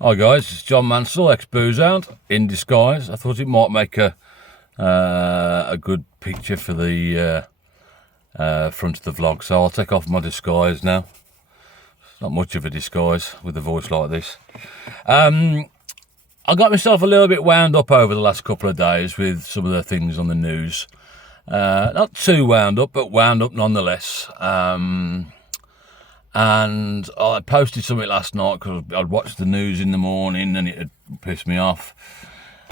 Hi guys, it's John Mansell, ex-booze hound, in disguise. I thought it might make a good picture for the front of the vlog, so I'll take off my disguise now. It's not much of a disguise with a voice like this. I got myself a little bit wound up over the last couple of days with some of the things on the news. Not too wound up, but wound up nonetheless. And I posted something last night because I'd watched the news in the morning and it had pissed me off.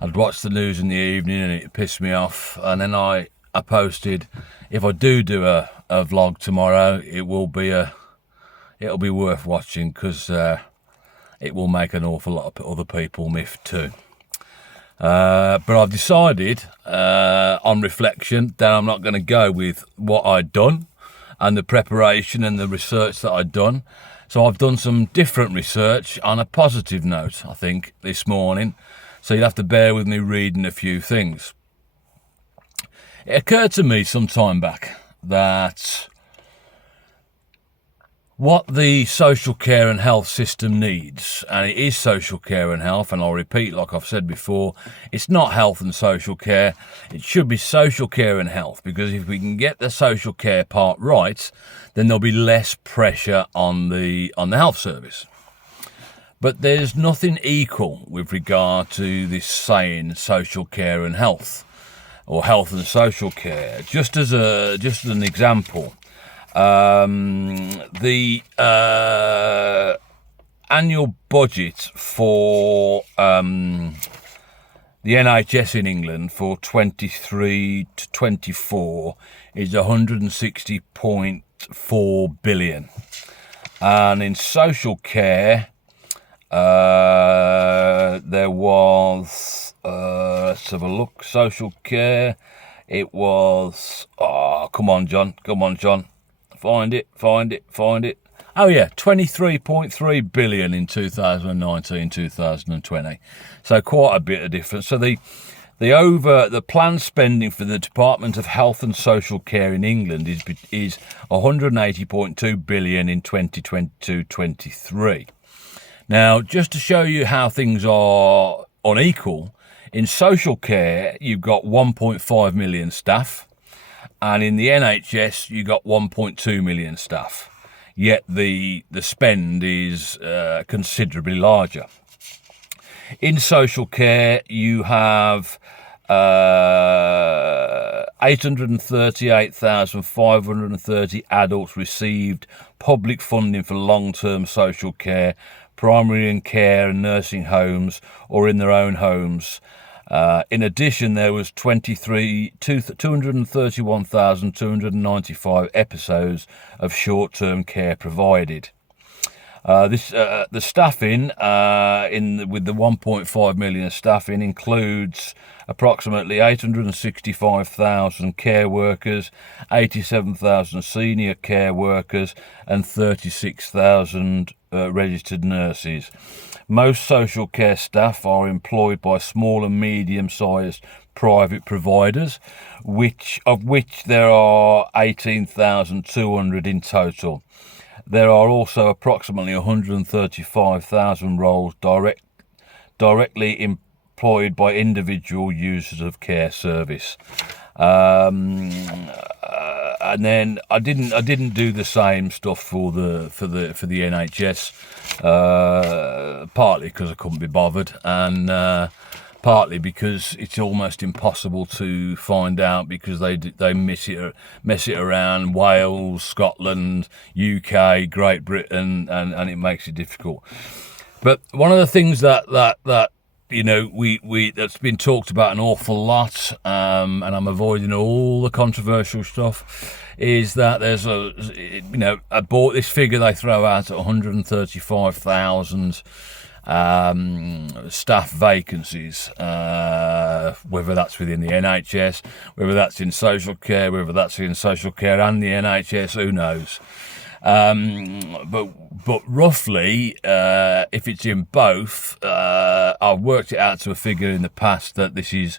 I'd watched the news in the evening and it pissed me off. And then I posted, if I do a vlog tomorrow, it'll be worth watching because it will make an awful lot of other people miffed too. But I've decided on reflection that I'm not going to go with what I'd done and the preparation and the research that I'd done. So I've done some different research on a positive note, I think, this morning. So you'll have to bear with me reading a few things. It occurred to me some time back that what the social care and health system needs, and it is social care and health, and I'll repeat like I've said before, it's not health and social care, it should be social care and health, because if we can get the social care part right, then there'll be less pressure on the health service. But there's nothing equal with regard to this saying social care and health, or health and social care. Just as an example, the annual budget for the NHS in England for 23 to 24 is 160.4 billion, and in social care there was let's have a look. Social care, it was come on John, Find it. Oh yeah, 23.3 billion in 2019-2020. So quite a bit of difference. So the planned spending for the Department of Health and Social Care in England is 180.2 billion in 2022-23. Now, just to show you how things are unequal, in social care you've got 1.5 million staff. And in the NHS, you got 1.2 million staff, yet the spend is considerably larger. In social care, you have 838,530 adults received public funding for long-term social care, primary and care and nursing homes, or in their own homes. In addition, there was 231,295 episodes of short-term care provided. The staffing with the 1.5 million staffing includes approximately 865,000 care workers, 87,000 senior care workers, and 36,000 registered nurses. Most social care staff are employed by small and medium-sized private providers, of which there are 18,200 in total. There are also approximately 135,000 roles directly employed by individual users of care service. And then I didn't do the same stuff for the NHS, partly because I couldn't be bothered, and partly because it's almost impossible to find out because they mess it around Wales, Scotland, UK, Great Britain, and it makes it difficult. But one of the things that you know, that's been talked about an awful lot, and I'm avoiding all the controversial stuff, is that there's about this figure they throw out at 135,000 staff vacancies, whether that's within the NHS, whether that's in social care, whether that's in social care and the NHS, who knows. But roughly, if it's in both, I've worked it out to a figure in the past that this is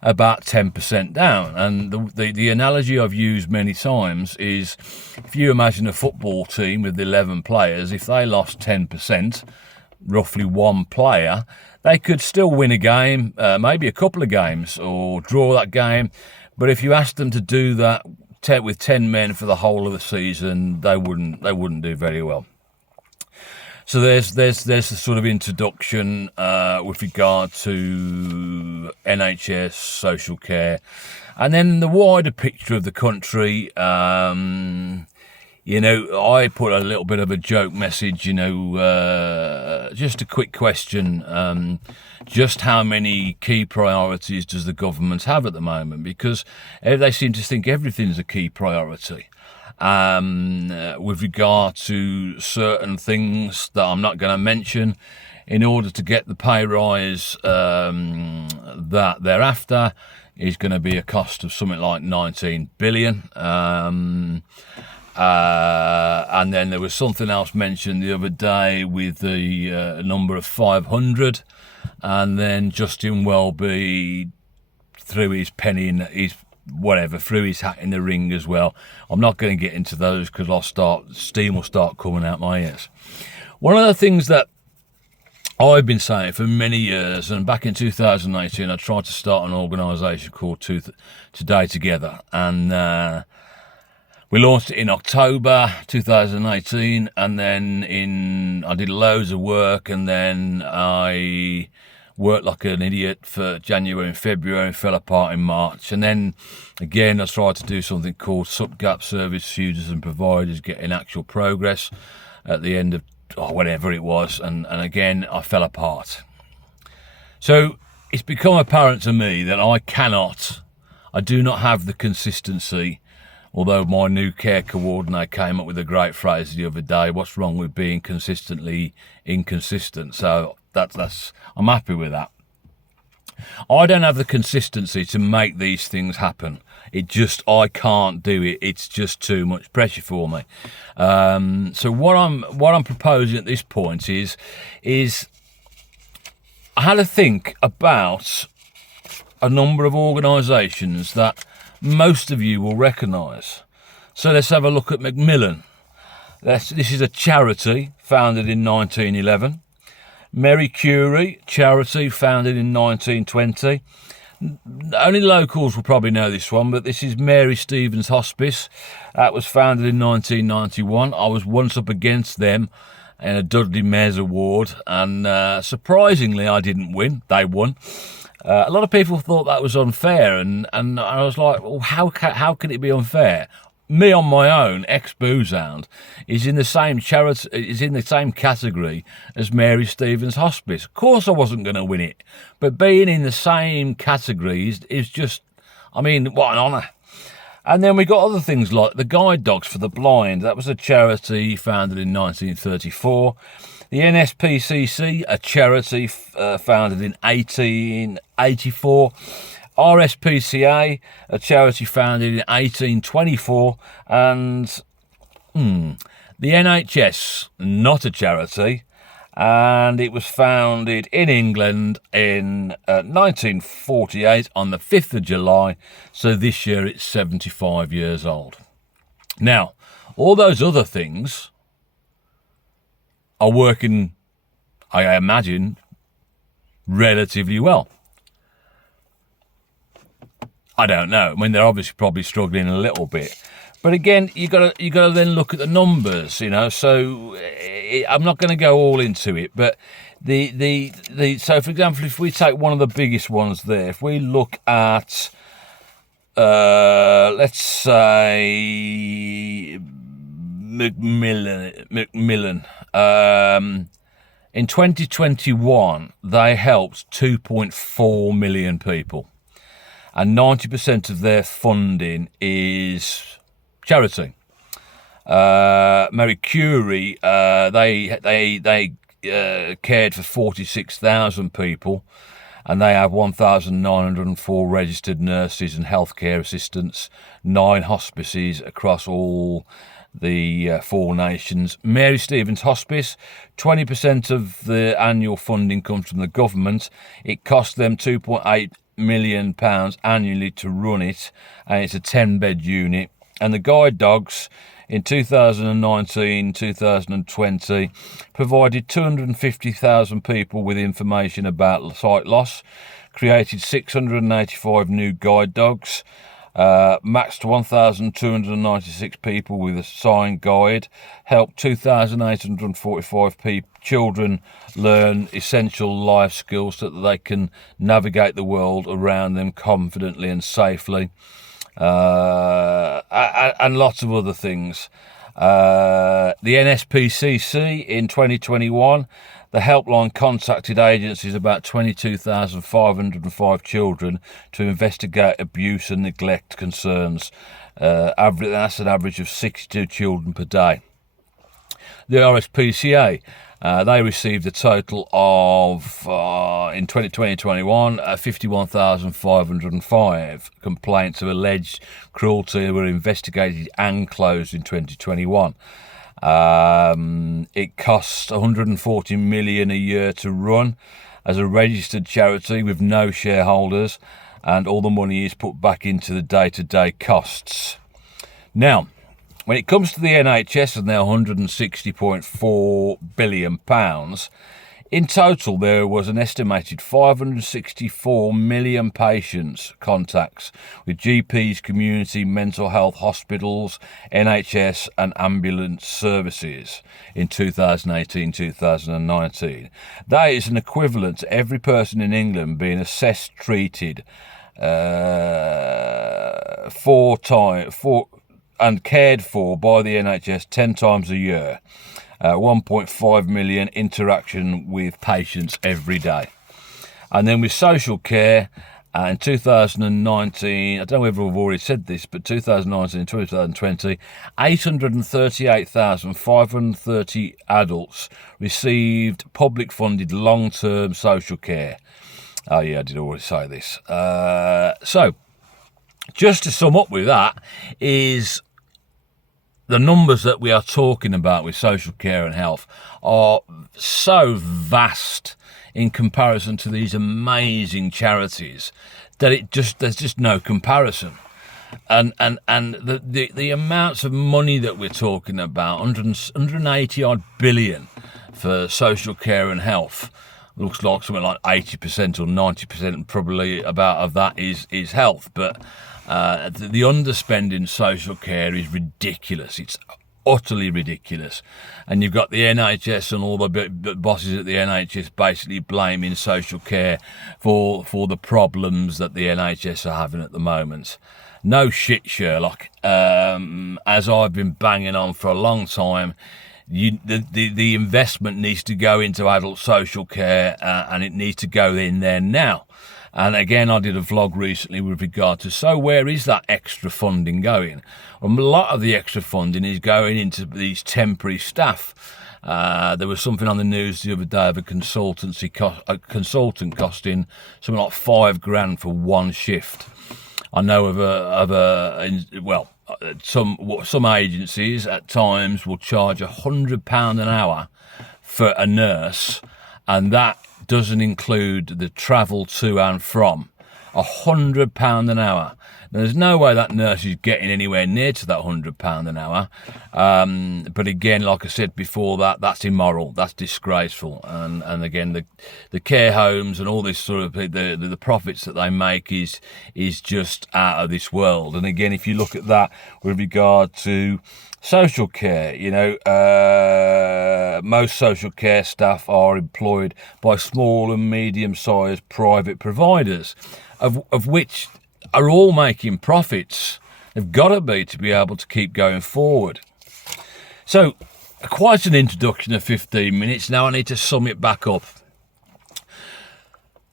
about 10% down. And the analogy I've used many times is, if you imagine a football team with 11 players, if they lost 10%, roughly one player, they could still win a game, maybe a couple of games, or draw that game. But if you asked them to do that with 10 men for the whole of the season, they wouldn't do very well. So there's the sort of introduction with regard to NHS, social care, and then the wider picture of the country. I put a little bit of a joke message, just a quick question. Just how many key priorities does the government have at the moment? Because they seem to think everything's a key priority. With regard to certain things that I'm not going to mention, in order to get the pay rise that they're after, is going to be a cost of something like 19 billion. And then there was something else mentioned the other day with the number of 500, and then Justin Welby threw his penny in threw his hat in the ring as well. I'm not going to get into those because steam will start coming out my ears. One of the things that I've been saying for many years, and back in 2018, I tried to start an organisation called Today Together, and we launched it in October 2018, and then I did loads of work, and then I worked like an idiot for January and February and fell apart in March. And then again, I tried to do something called SUPGAP, Service Users and Providers, getting actual progress at the end of whatever it was, and again, I fell apart. So it's become apparent to me that I do not have the consistency. Although my new care coordinator came up with a great phrase the other day, what's wrong with being consistently inconsistent? So I'm happy with that. I don't have the consistency to make these things happen. I can't do it. It's just too much pressure for me. So what I'm proposing at this point is I had to think about a number of organisations that most of you will recognise. So let's have a look at Macmillan. This is a charity founded in 1911. Mary Curie, charity founded in 1920. Only locals will probably know this one, but this is Mary Stevens Hospice. That was founded in 1991. I was once up against them in a Dudley Mayor's Award, and surprisingly I didn't win. They won. A lot of people thought that was unfair, and I was like, well, how can it be unfair? Me on my own, ex-Boozehound, is in the same charity, is in the same category as Mary Stevens Hospice. Of course I wasn't going to win it, but being in the same categories is just, what an honour. And then we got other things like the Guide Dogs for the Blind. That was a charity founded in 1934. The NSPCC, a charity founded in 1884. RSPCA, a charity founded in 1824. And the NHS, not a charity, and it was founded in England in 1948 on the 5th of July. So this year it's 75 years old. Now, all those other things are working, I imagine, relatively well. I don't know. They're obviously probably struggling a little bit. But again, you got to then look at the numbers, So I'm not going to go all into it, but so for example, if we take one of the biggest ones there, if we look at let's say Macmillan. In 2021, they helped 2.4 million people, and 90% of their funding is charity. Mary Curie, they cared for 46,000 people, and they have 1,904 registered nurses and healthcare assistants, 9 hospices across all the 4 nations. Mary Stevens Hospice, 20% of the annual funding comes from the government. It costs them £2.8 million annually to run it, and it's a 10-bed unit. And the Guide Dogs, in 2019, 2020, provided 250,000 people with information about sight loss, created 685 new guide dogs, maxed 1,296 people with a signed guide, helped 2,845 children learn essential life skills so that they can navigate the world around them confidently and safely, and lots of other things. The NSPCC in 2021, the helpline contacted agencies about 22,505 children to investigate abuse and neglect concerns. That's an average of 62 children per day. The RSPCA, they received a total of, in 2020-21, 51,505 complaints of alleged cruelty were investigated and closed in 2021. It costs 140 million a year to run as a registered charity with no shareholders, and all the money is put back into the day-to-day costs. Now, when it comes to the NHS, and now £160.4 billion, in total there was an estimated 564 million patients contacts with GPs, community mental health hospitals, NHS and ambulance services in 2018-2019. That is an equivalent to every person in England being assessed, treated, and cared for by the NHS 10 times a year. 1.5 million interaction with patients every day. And then with social care, in 2019, I don't know whether I've already said this, but 2019 and 2020, 838,530 adults received public funded long-term social care. Oh yeah, I did already say this. So, just to sum up with that, is the numbers that we are talking about with social care and health are so vast in comparison to these amazing charities that there's just no comparison. And the amounts of money that we're talking about, 180 odd billion for social care and health, looks like something like 80% or 90% probably about of that is health, but the underspend in social care is ridiculous. It's utterly ridiculous. And you've got the NHS and all the bosses at the NHS basically blaming social care for the problems that the NHS are having at the moment. No shit, Sherlock. As I've been banging on for a long time, the investment needs to go into adult social care, and it needs to go in there now. And again, I did a vlog recently with regard to, so where is that extra funding going? A lot of the extra funding is going into these temporary staff. There was something on the news the other day of a consultant costing something like $5,000 for one shift. I know some agencies at times will charge £100 an hour for a nurse, and that doesn't include the travel to and from. £100 an hour. Now, there's no way that nurse is getting anywhere near to that £100 an hour. But again, like I said before, that's immoral. That's disgraceful. And again, the care homes and all this sort of the profits that they make is just out of this world. And again, if you look at that with regard to social care, most social care staff are employed by small and medium-sized private providers, of which are all making profits. They've got to be able to keep going forward. So, quite an introduction of 15 minutes. Now I need to sum it back up.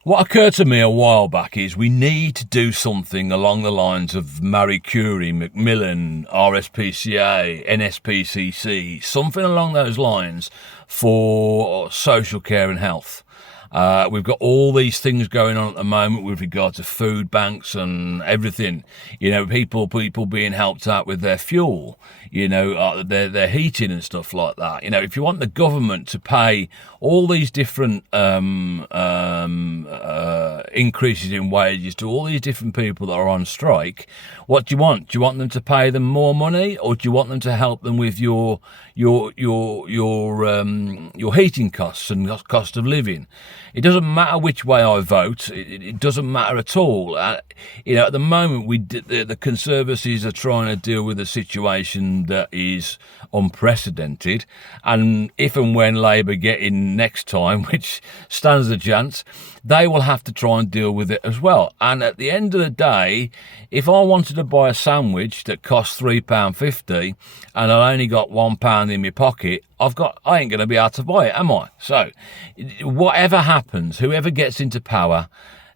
What occurred to me a while back is we need to do something along the lines of Marie Curie, Macmillan, RSPCA, NSPCC, something along those lines for social care and health. We've got all these things going on at the moment with regard to food banks and everything. People being helped out with their fuel, their heating and stuff like that. If you want the government to pay all these different increases in wages to all these different people that are on strike. What do you want? Do you want them to pay them more money, or do you want them to help them with your heating costs and cost of living? It doesn't matter which way I vote. It doesn't matter at all. At the moment, the Conservatives are trying to deal with a situation that is unprecedented, and if and when Labour get in next time, which stands a chance, they will have to try and deal with it as well. And at the end of the day, if I wanted to buy a sandwich that costs £3.50 and I only got £1 in my pocket, I ain't going to be able to buy it, am I? So whatever happens, whoever gets into power,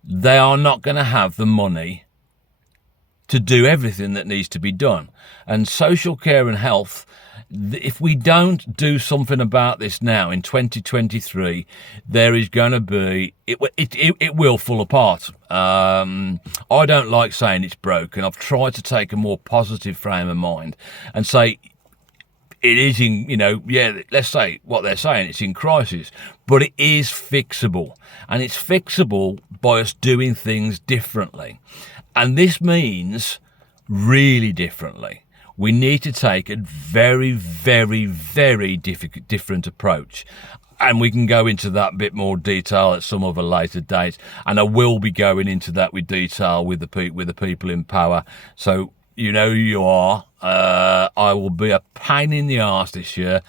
they are not going to have the money to do everything that needs to be done. And social care and health, if we don't do something about this now in 2023, there is going to be, it will fall apart. I don't like saying it's broken. I've tried to take a more positive frame of mind and say it is in, let's say what they're saying, it's in crisis, but it is fixable. And it's fixable by us doing things differently. And this means really differently. We need to take a very, very, very different approach. And we can go into that bit more detail at some other later date. And I will be going into that with detail with the people in power. So you know who you are. I will be a pain in the arse this year.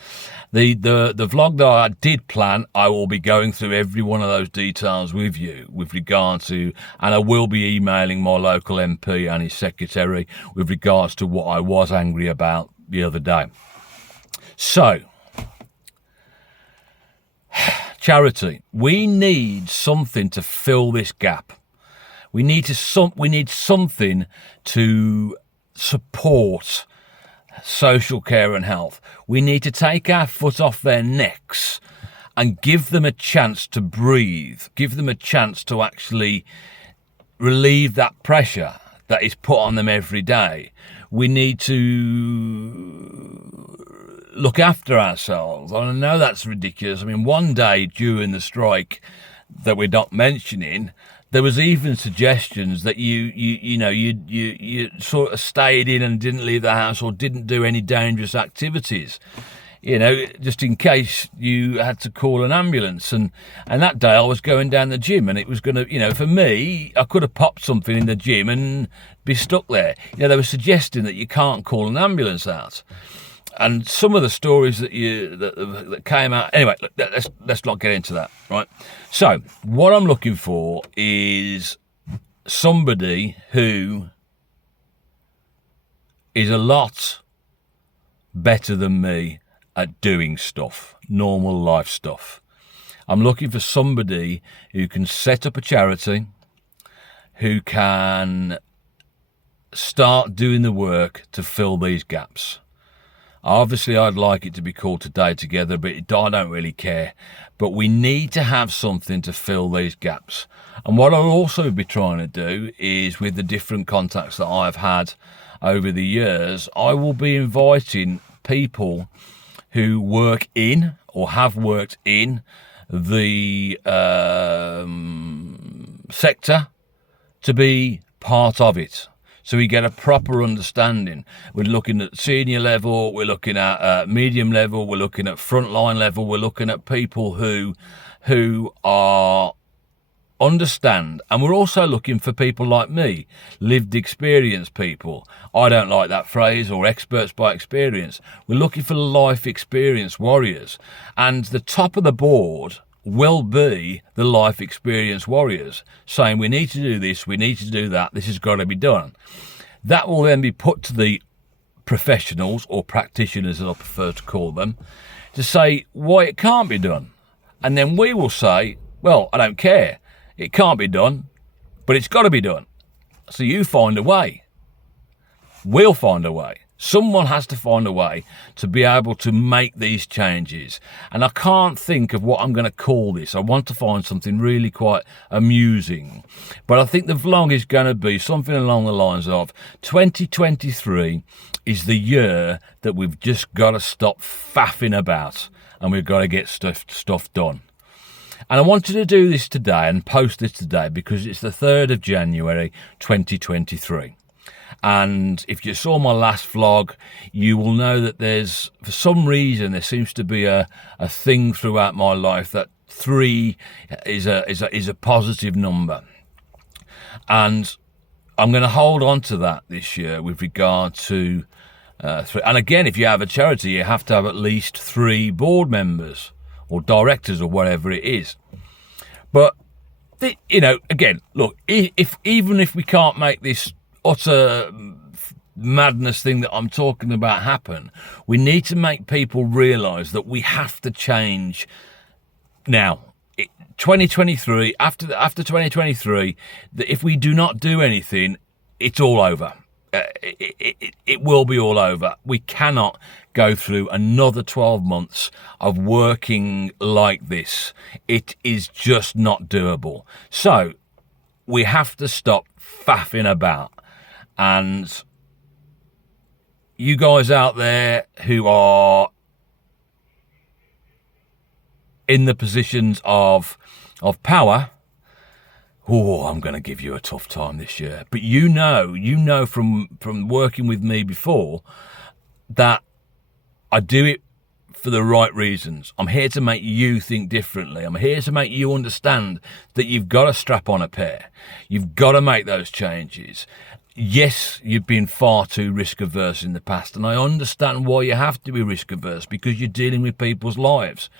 The vlog that I did plan, I will be going through every one of those details with you with regard to, and I will be emailing my local MP and his secretary with regards to what I was angry about the other day. So, charity. We need something to fill this gap. We need something to support social care and health. We need to take our foot off their necks and give them a chance to breathe, give them a chance to actually relieve that pressure that is put on them every day. We need to look after ourselves. I know that's ridiculous. I mean, one day during the strike that we're not mentioning, there was even suggestions that you sort of stayed in and didn't leave the house or didn't do any dangerous activities, just in case you had to call an ambulance. And that day I was going down the gym, and it was going to, for me, I could have popped something in the gym and be stuck there. They were suggesting that you can't call an ambulance out. And some of the stories that came out, anyway, let's not get into that, right? So what I'm looking for is somebody who is a lot better than me at doing stuff, normal life stuff. I'm looking for somebody who can set up a charity, who can start doing the work to fill these gaps. Obviously, I'd like it to be called Today Together, but I don't really care. But we need to have something to fill these gaps. And what I'll also be trying to do is, with the different contacts that I've had over the years, I will be inviting people who work in or have worked in the sector to be part of it. So we get a proper understanding. We're looking at senior level, we're looking at medium level, we're looking at frontline level, we're looking at people who are understand, and we're also looking for people like me, lived experience people. I don't like that phrase, or experts by experience. We're looking for life experience warriors, and the top of the board will be the life experience warriors, saying we need to do this, we need to do that, this has got to be done. That will then be put to the professionals, or practitioners as I prefer to call them, to say why it can't be done. And then we will say, well, I don't care, it can't be done, but it's got to be done. So you find a way. We'll find a way. Someone has to find a way to be able to make these changes. And I can't think of what I'm going to call this. I want to find something really quite amusing. But I think the vlog is going to be something along the lines of 2023 is the year that we've just got to stop faffing about, and we've got to get stuff done. And I wanted to do this today and post this today because it's the 3rd of January 2023. And if you saw my last vlog, you will know that there's, for some reason, there seems to be a thing throughout my life that 3 is a positive number. And I'm going to hold on to that this year with regard to 3. And again, if you have a charity, you have to have at least 3 board members or directors or whatever it is. But, again, look, even if we can't make this utter madness thing that I'm talking about happen, we need to make people realise that we have to change now. 2023, after 2023, that if we do not do anything, it's all over. It will be all over. We cannot go through another 12 months of working like this. It is just not doable. So we have to stop faffing about. And you guys out there who are in the positions of power, I'm going to give you a tough time this year. But you know from working with me before that I do it for the right reasons. I'm here to make you think differently. I'm here to make you understand that you've got to strap on a pair. You've got to make those changes. Yes, you've been far too risk averse in the past, and I understand why you have to be risk averse, because you're dealing with people's lives.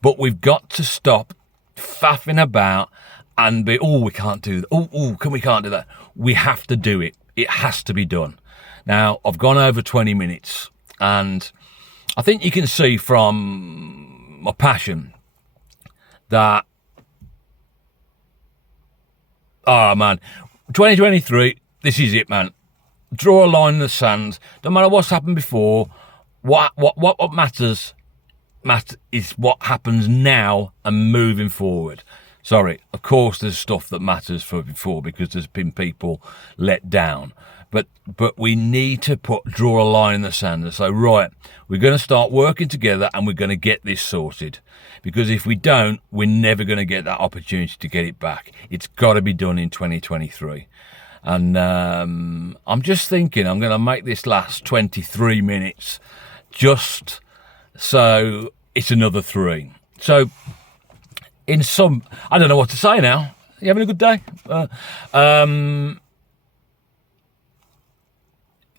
But we've got to stop faffing about and be, we can't do that. We can't do that. We have to do it. It has to be done. Now, I've gone over 20 minutes, and I think you can see from my passion that, 2023, this is it, man. Draw a line in the sand. No matter what's happened before, what matters is what happens now and moving forward. Sorry, of course there's stuff that matters for before, because there's been people let down. But we need to draw a line in the sand and say, right, we're going to start working together and we're going to get this sorted. Because if we don't, we're never going to get that opportunity to get it back. It's got to be done in 2023. And I'm just thinking I'm going to make this last 23 minutes just so it's another 3. So in some, I don't know what to say now. You having a good day?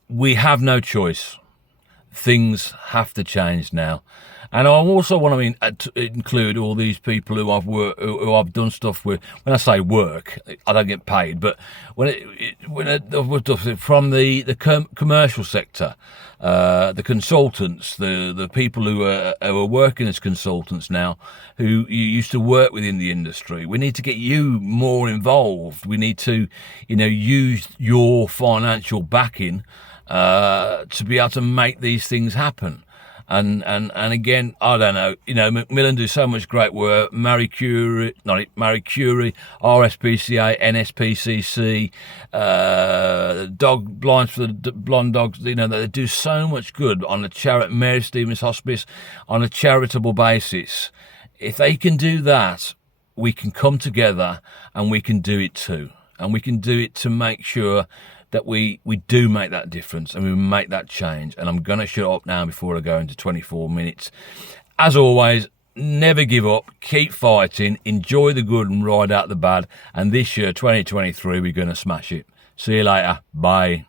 We have no choice. Things have to change now. And I also want to include all these people who I've done stuff with. When I say work, I don't get paid, but from the commercial sector, the consultants, the people who are working as consultants now, who you used to work with in the industry, we need to get you more involved. We need to, use your financial backing to be able to make these things happen. And again, I don't know, Macmillan do so much great work. Marie Curie, RSPCA, NSPCC, dog blinds for the blind dogs. They do so much good on the Mary Stevens Hospice on a charitable basis. If they can do that, we can come together and we can do it too. And we can do it to make sure that we do make that difference and we make that change. And I'm going to shut up now before I go into 24 minutes. As always, never give up, keep fighting, enjoy the good and ride out the bad. And this year, 2023, we're going to smash it. See you later. Bye.